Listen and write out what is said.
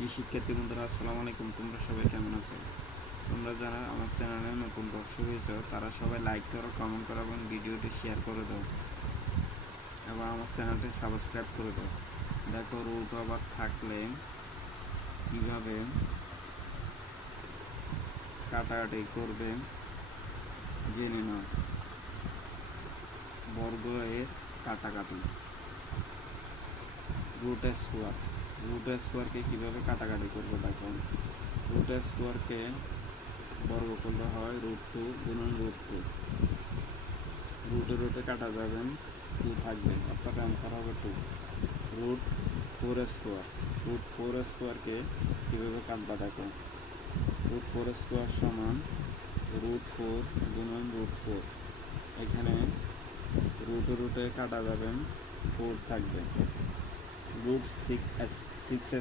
যে শিক্ষার্থী বন্ধুরা আসসালামু আলাইকুম, তোমরা সবাই কেমন আছো? তোমরা যারা আমার চ্যানেলে নতুন দর্শক হয়েছো তারা সবাই লাইক করো, কমেন্ট করো এবং ভিডিওটি শেয়ার করে দাও এবং আমার চ্যানেলটি সাবস্ক্রাইব করে দাও। দেখো, রুট ওভার থাকলে কীভাবে কাটাকাটি করবে জেনে নাও। বর্গ এর কাটাকাটি, রুট স্কোয়ারকে কীভাবে কাটাকাটি করবে দেখো। রুট স্কোয়ারকে বর্গ করলে হয় √2 গুণন √2। রুটে কাটা যাবেন, 2 থাকবে, অর্থাৎ অ্যান্সার হবে 2। √4 স্কোয়ারকে কীভাবে কাটবা দেখো। √4 স্কোয়ার সমান √4 গুণন √4। এখানে রুটে কাটা যাবেন, 4 থাকবে। √6